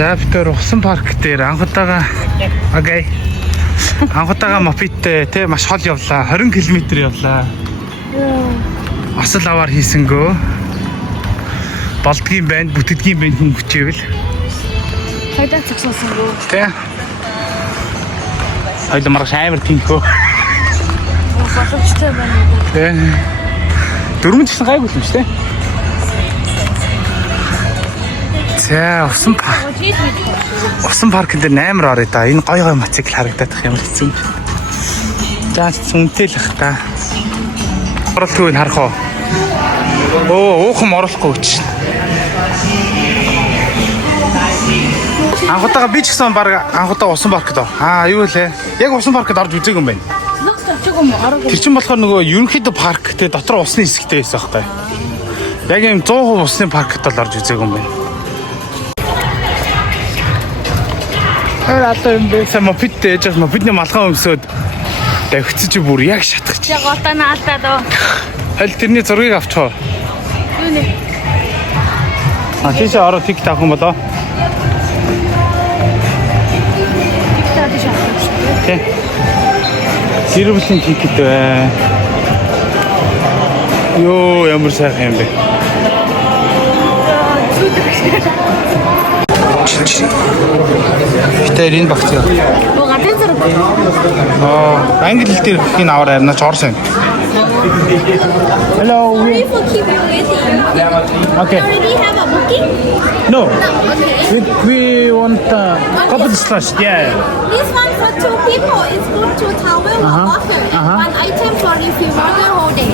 За бид Усан парк дээр анхудаага окей. Анхудаага мопедтэй те маш хол явлаа. 20 км явлаа. Асал аваар хийсэнгөө. Болдгийн байна, бүтэдгийн байна хүн хүчээвэл. Хайдаа цогсоосонгөө. Тэ. Хайдаа маргааш амар тинхөө. Боломжтой байна. Тэ. Дөрмөн ч гэсэн гайгүй юм шүү дээ. За Усан парк дээр амар орё да. Энэ гой мотоцикл харагдаад их ямар хэцүү. За сүнтэл ах та. Оролтгүй харах уу? Уухан оруулахгүй ч. Анхудаага би ч гэсэн баг анхудаа Усан паркт оо. Юу лээ? Яг Усан паркт орж үзээгүй юм байна. Тэр чинь болохоор нөгөө ерөнхийдөө парк те дотор усны хэсэгтэй байсан байхгүй. Яг юм 100% усны паркт бол орж үзээгүй юм байна. Одоо юм бэсэ мопедтэй ээж мопедний малгай өмсөд давхицж бүр яг шатгах. Яг одоо наалтаад оо. Аль тэрний зургийг авчихоо. Юу нэ? Тийш ороо тик таах юм болоо. Тик таах тийш авах шүү дээ. Тэ. Гэрвлийн тикет бай. Йоо ямар сайхан юм бэ. Хитэрийн багц яа. Гадаа зэрэг. Англи хэл дээр хин аваар ярина ч орсон. Hello. Sorry for keeping you waiting. Okay. Already have a booking? No. Okay. We want couple slash. Yeah. This one for 2 people is good to towel or bottle. One item for refill water whole day.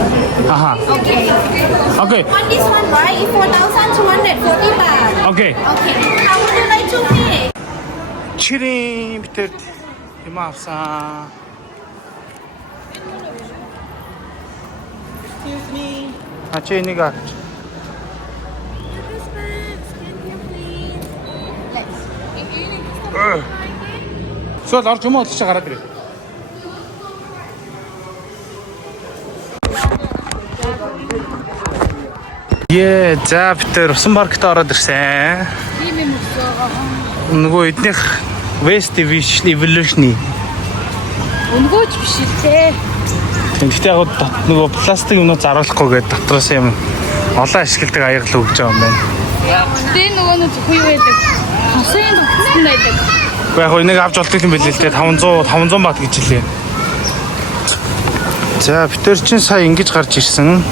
Okay. Okay. On this one, right, is 4,240 baht. Okay. Okay. How would you like to pay? Чирийн битэр юм авсан. Excuse me. Энийг аа. Сол орж юм уу ч гараад ирээ. За битэр Усан паркт ороод ирсэн. Ийм юм өсөөгөө. Нөгөө эднийх West Evolution-ы. Өнгөөч биш лээ. Гэхдээ яг нөгөө пластик юмнууд заруулахгүй гэдэг дотроос юм олон ашигладаг аяглал өгч байгаа юм байна. Тэ нөгөө нь зөвхөн юу байдаг? Хосын төгссөн байдаг. Яг энийг авч болдог юм билээ л дээ 500 бат гэж хэлээ. За битэр чинь сая ингэж гарч ирсэн.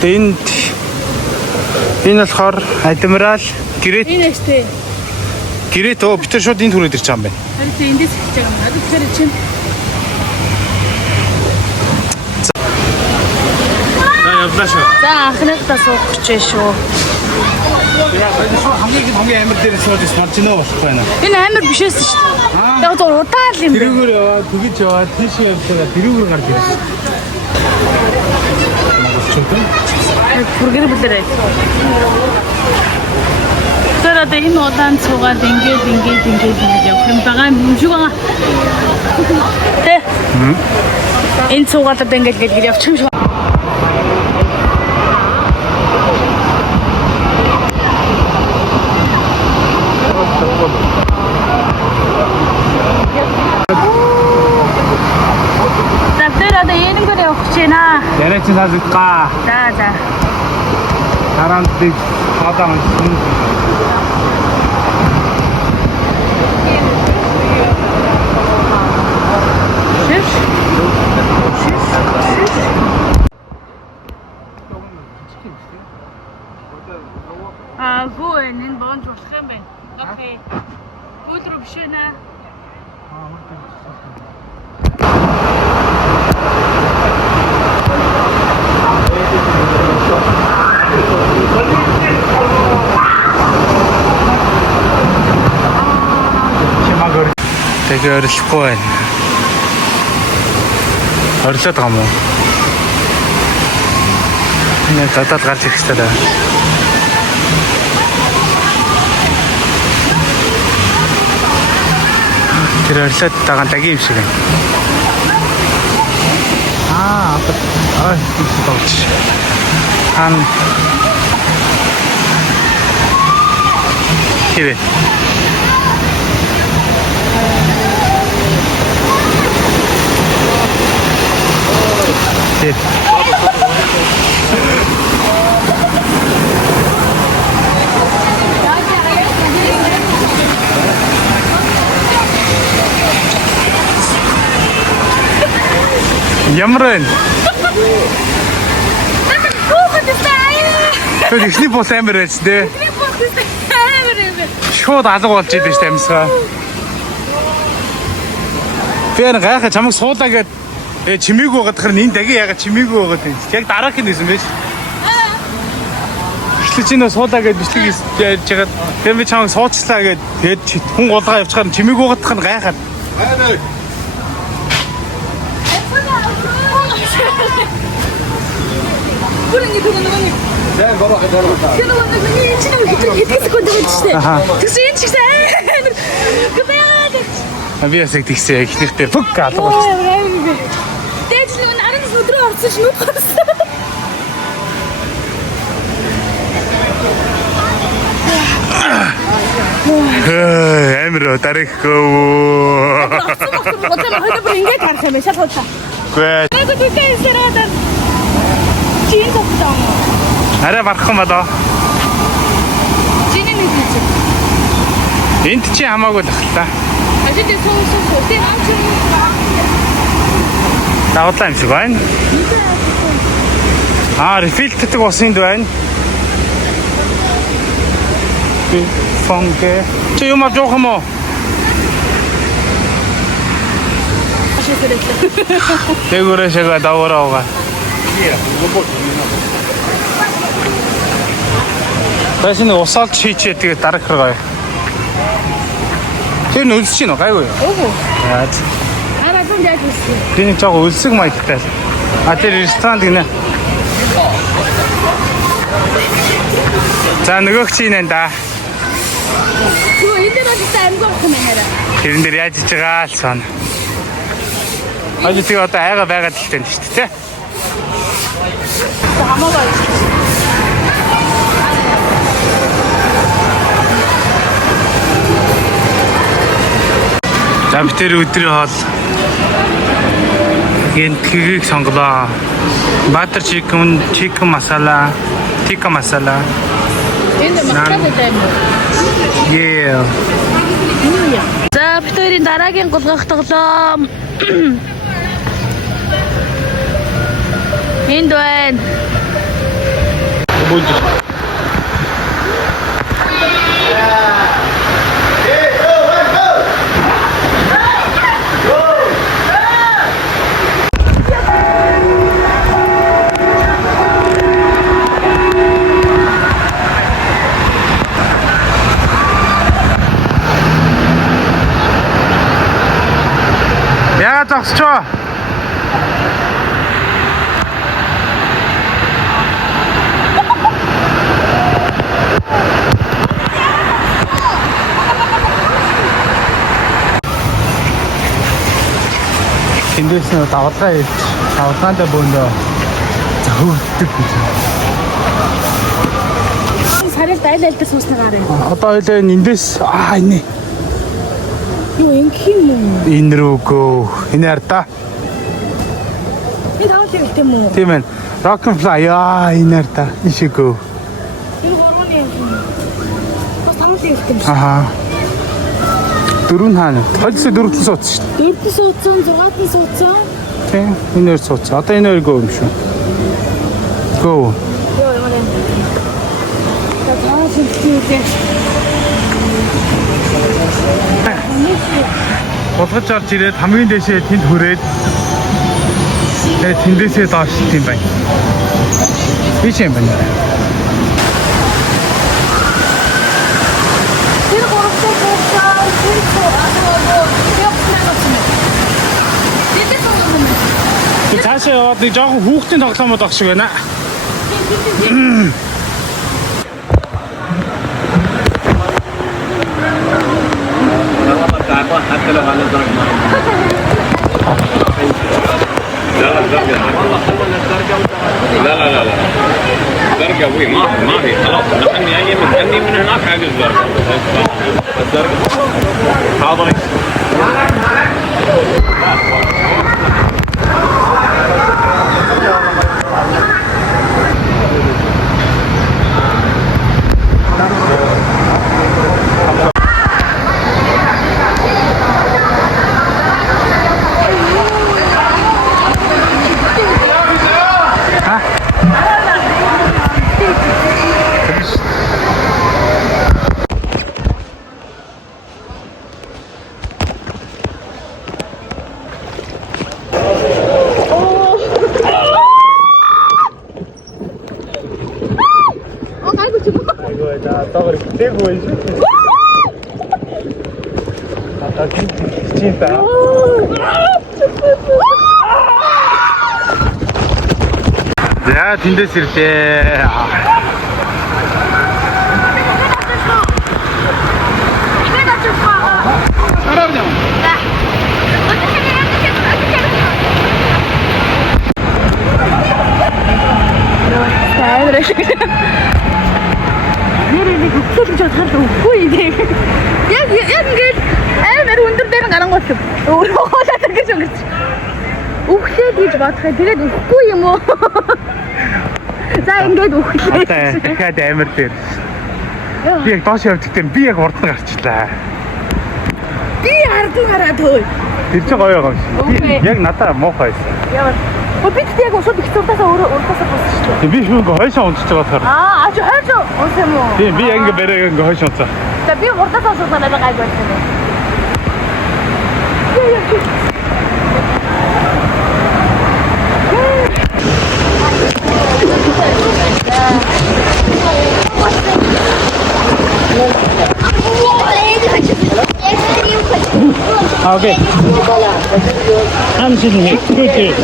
Тэгээд энэ болохоор Адмирал Грэт. Энэ эстэй. Грэт битэр шууд энд хүрээд ирж байгаа юм байна. Харин тэ эндээс эхэлж байгаа юм. Надад тэр чинь За анхныхдаа суух гэж шүү. Яг энэ шүү хамгийн амар дээр сууж сарж нөө болох байна. Энэ амар бишээс шүү дээ. Яг зур удаал юм. Тэрүүгээр яваа, түгэж яваа, тийш явдаг. Тэрүүгээр гарч ирсэн. Бүргэр бүлэрээ. Тэр одоо энэ удаан цугаад ингээд явах юм байгаа юм шиг байгаа. Тэ. Энэ цугаад одоо ингээд явчих юм шиг. Яриа чи саадгаа. За. Тарант хаадан. Гоо энэ боонж болох юм байна. Окей. Гүйл рүү биш ээ. Тэгээ орилохгүй байна. Орилоод байгаа юм уу? Энэ задаад гарч ирэх хэрэгтэй даа. Тэр орилоод байгаа дагийн юм шиг байна. This pouch. And Хэвээ. Ямар вэ? Тэр ихний бус амар байж тээ. Шууд алга болж идэв шүү амьсгаа. Тэр гайхаа чамайг суулаа гэд чимээгүй байгаад хэр энэ дахин ягаад чимээгүй байгаад юм. Яг дараах юм байсан байж. Эхлэж энэ суулаа гэд бичлэг ярьж хагаад тэр би чамайг суучлаа гэд тэгээд хүн гулгаа явчихаар чимээгүй байгаад хэр гайхаад. Би ясаг тэгсэн ихнийхтэй фук алга болчихсон. Дээд нь наран өдрөө орсон ш нүд гарсан. Амир дарихгөө. Одоо ингэж харах юм шал хоолтой. Гүй. Нэг үгүй сэрээд чин тогтсон. Арай барах юм болоо. Чиний нэг чинь. Энд чи хамаагүй л ахaltaа. Ажид суу. Тэр амч юм. Давтлаа юм шиг байна. Рефилтдэг усын байна. Фонге. Чи юм авч явах юм уу? Тэгүрээ шага даваараа. Тэсний усаалт шийчээ тэгээ дарах хэрэггүй. Тэр нь өлсөж гинөө гайгүй. Ого. Яаж? Арабын яаж үсэ. Тэний жоо өлсөг маягтай. Тэр ресторан гинэ. За нөгөөх чи нэ да. Юу энэ дээр амгах юм байна. Тэрэн дээр яаж иж байгаа л сан. Тэгээ одоо айгаа байгаад л тань шүү дээ. Хамаагүй. За би тэр өдрийн хоол гэнтгийг сонголоо. Butter chicken masala, tikka masala. Энэ магтаад байна. Yeah. За битүүрийн дараагийн гулгах тоглоом. Энд байна. Яа зогсчоо. Тэндээс нь давлгаа хийж давлгаантай бөөндөө зөвхөддөг гэж. Сарил дайлалтай сууснаар аа. Одоо ойлоо эндээс энэ. Юу ингэх юм уу? Энэ рүүгөө энэ арда. Энэ хаалт юм уу? Тийм ээ. Rock and fly энэ арда. Ишигөө. Энэ гурван юм. Бас хамт юм юм. Аха. Дөрөв хаана? Холиос дөрөвтөн суудсан шүү дээ. Дөрөвдөн суудсан, зугаатан суудсан. Тийм. Энэ хоёр суудсан. Одоо энэ хоёр гоо юм шүү. Гоо. Йоо ямар юм. Таа тийм. Болгож орж ирээд хамгийн дэшээ тэнд хүрээд тэгээд тэндээсээ доош тийм байна. Би ч юм байна. Тэр гуравтай суудсан, тэр суудсан. Би цаашаа яваад нэг жоохон хүүхдийн тоглоомод авах шиг байна. لا ابوي ما في خلاص نحن يعني من هناك حق الزرقاء حاضرين За тэндээс ирлээ. Нэрээ хөтлөж чадхад үгүй юм. Яг ингээд амар өндөр дээр гарангуул. Өөрөө хоолойдаг гэж өнгөрч. Үхлээд гэж бодохыг тэгээд үхгүй юм уу? За ингээд үхлээ. Дахиад амар дээр. Би яг доош явдаг би яг урд нь гарчлаа. Би хардсан хараад хөөе. Тэр чинь гоё байгаа юм шиг. Би яг надаа муухай байсан. Яа. Бид яг усууд их цугтаасаа урдасаа босч шүү. Би шүүг хойшоо унцж байгаа болохоор. Аж хойшоо унс юм уу? Тийм би ингээ барайг ингээ хойшоо унцаа. За би урдасаа суусаа надад гайг болсон юм. Окей. I'm sitting here. Good.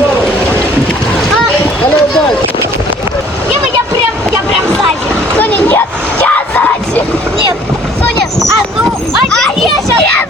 Я прям сзади. Соня, нет, я сзади. Нет, Соня, я сейчас.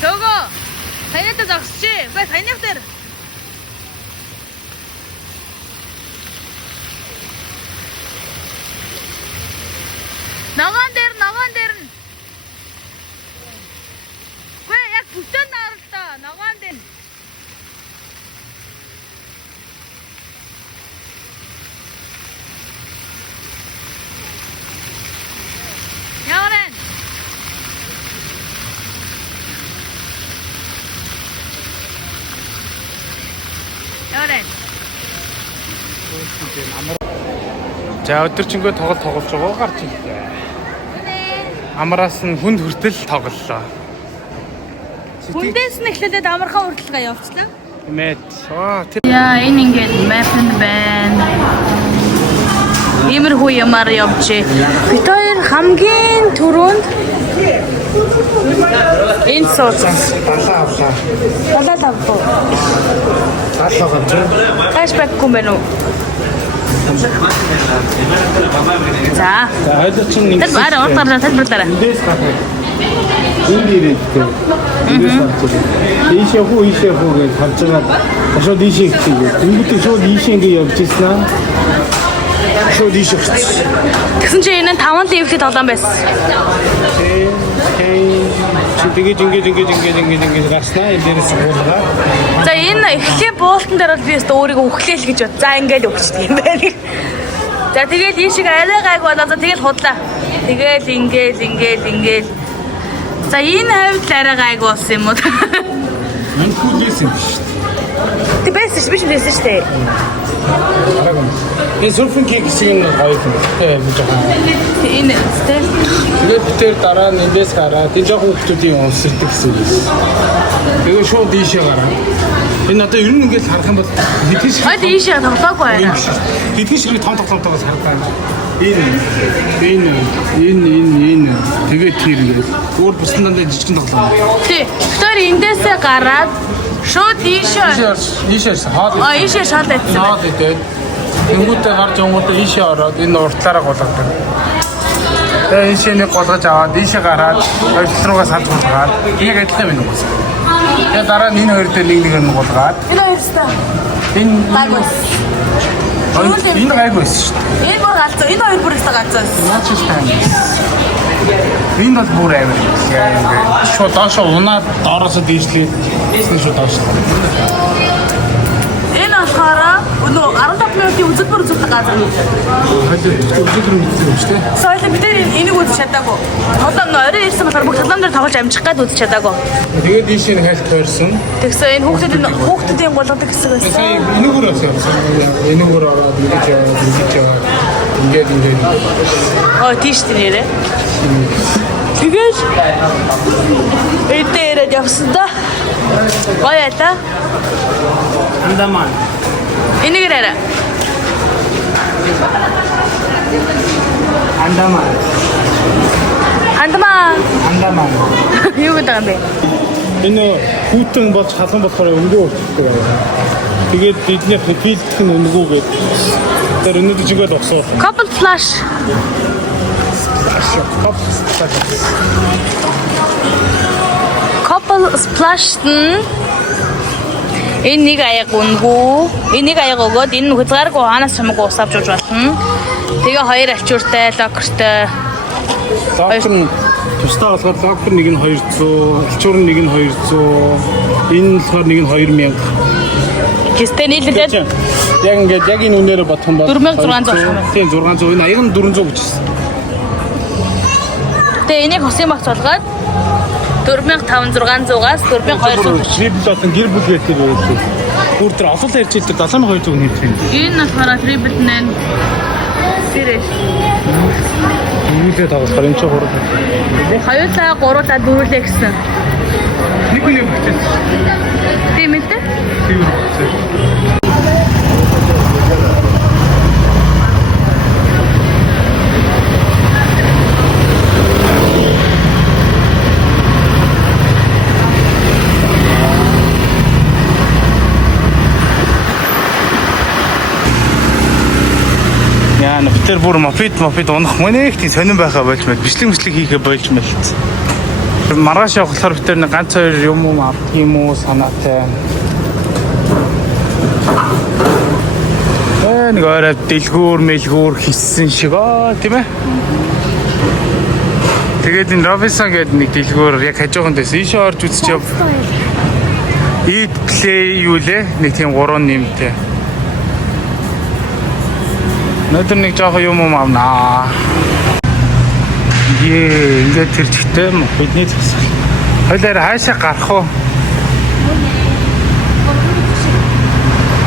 저거 다이너트 작지? 왜 다이너트? 나간 데는 왜약 붙던 나왔다 나간 데는 야원은 За өдөржингөө тоглож байгаа гарч ирлээ. Амраас нь хүнд хүртэл тоглолоо. хүндээс нь эхлээд амархан урдлагаа явуулсан. Мэт. Тэр Яа энэ ингээд map нь байна. Иймэрхүү юмар явжээ. Бид хоёр хамгийн түрүүнд энэ суусан. Далаа авлаа. Кэшбэк гүмэн үү? За. хоёул чинь Тэр баар уртаар тайлбарлаарай. эндээс гарах. Энд ирээдтэй. Эндээс гарч ирээ. Ийшээ хүү гэж харж байгаа. Шууд ийшээ хийгээ. Тэнгүүтээ шууд ийшээ ингэ явж ирсэн аа. Шууд ийшээ хийсэн. Тэгсэн чинь энэ 5 левлийн тоглоом байсан. Ингэж гарснаа энэ дээрээс буулгаа. За энэ эхлээ буултан дээр бол би өөртөө өөрийгөө үхлээл гэж бод. За ингээл өгчдөг юм байна. За тэгэл ийшээ арай гайг болоо. За тэгэл худлаа. Тэгэл ингээл. За энэ хавьд арай гайгүй болсон юм уу? Мань хүлээс юм шүү. Тэ байсан шүү, биш байсан шүү дээ. Энэ surfing kick гэсэн гоё юм. Тэ би жоохон. Энэ тэ. Тэгээд битэр дараа нь эндээс гараад энэ жоохон хүмүүсийн унсэрдэг гэсэн юм. Тэгээд шууд ийшээ гараа. Энэ одоо ер нь ингээд харах юм бол хэдий шиг. Хойд ийшээ тоглоогүй байна. Хэдий шиг том тоглоомтойгоос харах. Энэ тэгээд тэр ингээд өөр бүсэн дандаа жижигэн тоглоом. Тий. Тэр эндээсээ гараад шууд ийшээ хаад. Ийшээ шал байсан. Хаад идээд тэнгуүтэй гарч өнгөтэй ийшээ ороод энэ уртлаараа голгодог. Тэгээд ийшээ нэг голгож аваад ийшээ гараад ойртол руугаа салж голгаад яг адилхан байна уу? Тэгээд дараа нь энэ хоёр дээр нэг нь голгаад Энэ хоёрстай. энэ Гайгүйс. энэ гайгүйс шүү дээ. Энэ бүр галзуу. Энэ хоёр бүрээс галзуу. Наач тань. Энэ бол бүр амар. Яа ингээд шууд доошоо унаад доороос дийшлээ. Эсний шууд доош. Энэ болохоор өнөө 15 минутын үзэлбэр үзүүлдэг газар юм. Өдөр мэдсэн юм шүү дээ. Соёлын бид энийг үзэж чадаагүй. Толон орой ирсэн болохоор бүх талан дээр тоглож амжих гээд үзэж чадаагүй. Тэгээд ийшээ нэг хайлт тойрсон. Тэгсэн энэ хүүхдүүдийн голгодог хэсэг байсан. Сая энэгээр авсан. Энэгээр ороод ингэж яваад ингээд. Тийш нэрээ. Тэгээд эдээрээ явсан да. Гоё та. Андаман. Энийг яраа. Андаман. Юу гэдэг юм бэ? Энэ хүүтэн болж халан болохоор өнгөө өртдөг байна. Тэгээд бидний филдх нь өнгөөгээд тэр өнөдөө жигээд огсоо. Couple flash. Couple splash энэ нэг аяг өнгөө, энийг аяг өгөөд энэ хязгааргүй хаанаас хамаагүй ус авч болж болно. Тэгээ хоёр ачууртай, локертэй. Локер нь тусдаа болохоор локер нэг нь 200, ачуур нэг нь 200, энэ болохоор нэг нь 2000. Гэстэй нийлээд Яг ингээд яг энэ үнээрээ бодох юм бол 4600. Тийм 600. Энэ аяг нь 400 гэжсэн. тэгээ энийг хосын багц болгоод 4500-600-аас 4200. Трипл болон гэр бүл гэдэг юм уу? Бүр тэр олон ярьж идэг 7200 нийт юм. Энэ болохоор triple 8 series. Нийлээд тоглохоор энэ ч хурд. Хоёулаа гуруулаа дөрүүлээ гэсэн. Нэг нэг бичсэн. Тийм ээ. Тийм үү. Тэр бүр мопед унах мөнийх тийм сонирн байхаа болж мэд бичлэг хийхэ болж мэлцсэн. Маргааш явахлаар битэр нэг ганц хоёр юм авах юм уу санаатай. Нэг орой дэлгүүр хийсэн шиг тийм ээ. Тэгээд энэ Robinson гэдэг нэг дэлгүүр яг хажууганд байсан. Ийшээ орж үзчих яв. Eat play юу лээ? Нэг тийм 3 нэмтэй. Өнөөдөр нэг жоох юм авнаа. Ингээд тэр чигтэй бидний засаг. Хойлоор хаашаа гарах уу?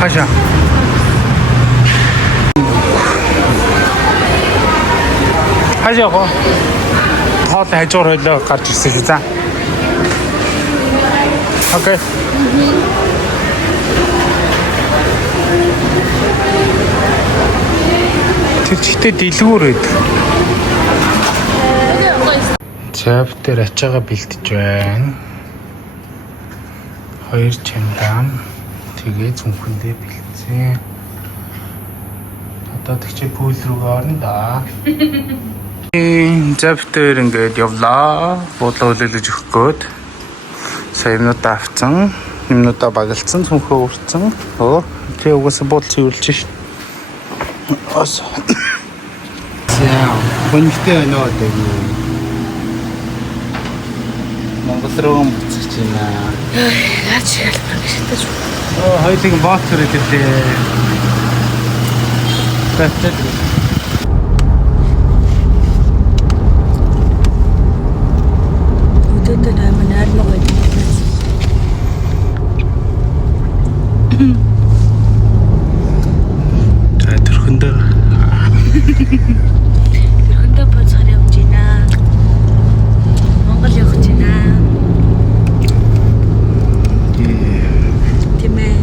Хаашаа? Хаашаа гоо? Хоол хажуур хойлоо гарч ирсэн шүү за. Окей. Тэр чигтээ дэлгүүр байдаг. Цав дээр ачаага бэлтэж байна. 2 чамдан тэгээ зүнхэндээ бэлтсэн. Одоо тэгчээ пүүл рүү орно да. Цав дээр ингээд явлаа. Буудлаа хүлээлгэж өгөх гээд сая юмнуудаа авцсан. Юмнуудаа багалцсан, зүнхөө урцсан. Тэгээ угаасаа буудал цэвэрлж шин. Ос. Яа, бонхтэй оноо дэг. Монгол руу буцаж байна. Яаж хэлбэр гэж. Хоёулын бот хэрэглээ. Бэттэй. За тэрхэндээ боцохоор явж байна. Монгол явж байна. Тэмээ.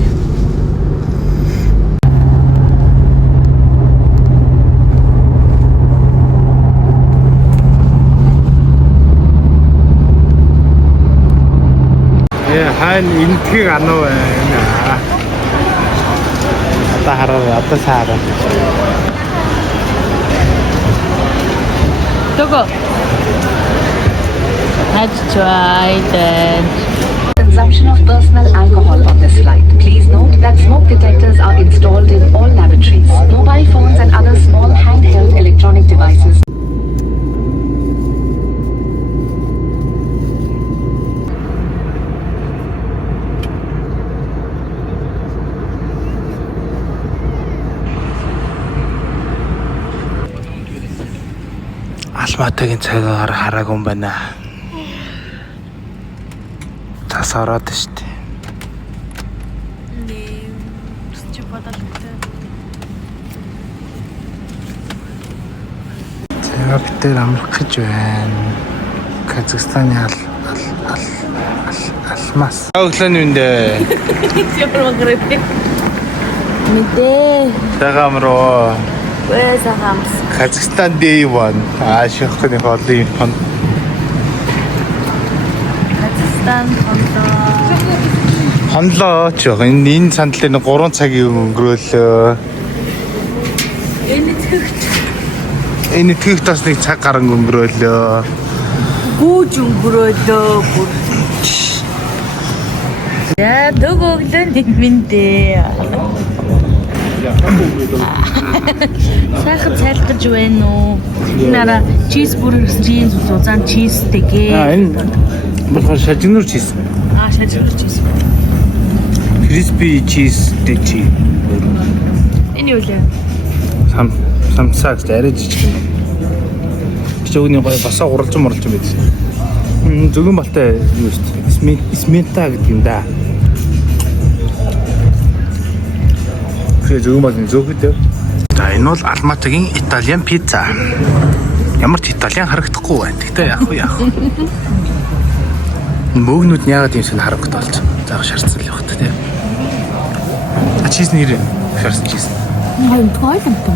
хайн энтгийг ануу байна. Одоо хараа, одоо саараа. Togo. Let's try that. Consumption of personal alcohol on this flight. Please note that smoke detectors are installed in all lavatories. Mobile phones and other small handheld electronic devices. Алматагийн цагаар хараагүй юм байна. Тас ороод штэ. Чи бодолтой. За бид тэр амрах гэж байна. Казахстаны алмаз. Өглөөний үндэ. Ямар магрэт. Мэдээ. Цагаамруу. Вэсагамс. Казахстан Day 1. Шиххны хоолын фон. Казахстан Хонлоо ч яг энэ сандал энэ 3 цагийн өнгөрөөлөө. Энэ тэгт бас нэг цаг гарan өнгөрөөлөө. гүүж өнгөрөөлөө. За дөгөглөн дэмэндээ. Сайхан цайлгаж байна уу? Нара чизбүргэр чиз узан чизтэйгээ. Энэ болохоор шажигнуур чиз. Шажигнуур чиз. Crispy cheese дэчи. Энэ юу лээ? Самсаг арай жижиг юм. Өчигний гоё басаа уралж байсан. Зөвгөн балтай юу шүү дээ. Смета гэдэг юм да. Зөвгөн бол зөвхөдөө. За энэ бол Алматагийн Италиан пицца. Ямар ч Италиан харагдахгүй байна. Гэтэ яах вэ? Мөөгнүүд нь яагаад юм шиг харагддаг болж байна. За шарцсан л явахт тий. Чиз нэр шарц чиз. Хойд тойломтой.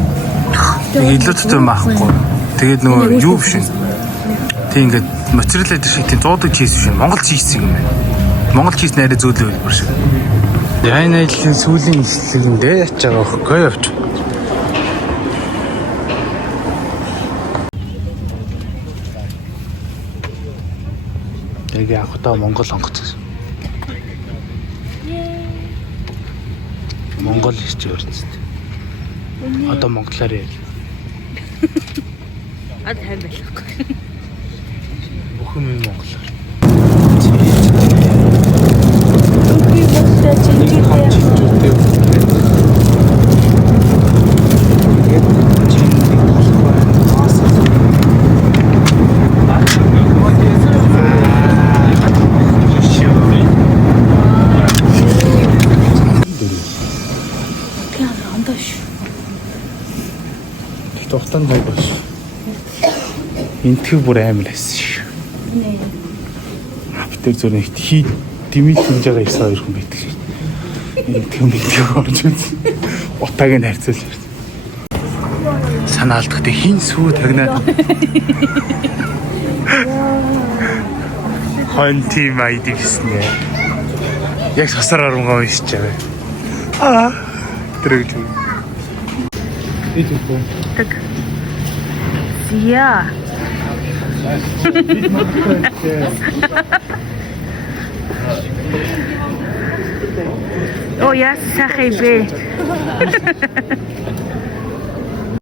Илүүтэй маахгүй. Тэгээд нөгөө юу биш юм. Тэг ингээд моцарелла дээр шиг тийм 100 чиз биш юм. Монгол чиз юм байна. Монгол чиз нэрээ зөөлөө хэлбэр шиг. Яйна айлын сүүлийн ихлэгэндээ яч байгаа хөөе явж. Яг явахтаа Монгол онгоцсон. Монгол хэлж өрнөстэй. Одоо монголоор яа. Ад хайр байхгүй. Бүхэн минь монголоор. Тухтан гой бош. Энтхүү бүр амар байсан шүү. Нэ. Автер зөв нэг хий димит хийж байгаа их хоёр хүн байдаг шүү. Энтхүү мэдээ орж үзсэн. Утааг нь харьцуулж байна. Санаа алдахтай хин сүү тагнаад. Хон тим айди гэснэ. Яг сасар оромгоо ишж байгаа. Тэрэг юм. Идэггүй. Так. Зя. О, я сахай бэ.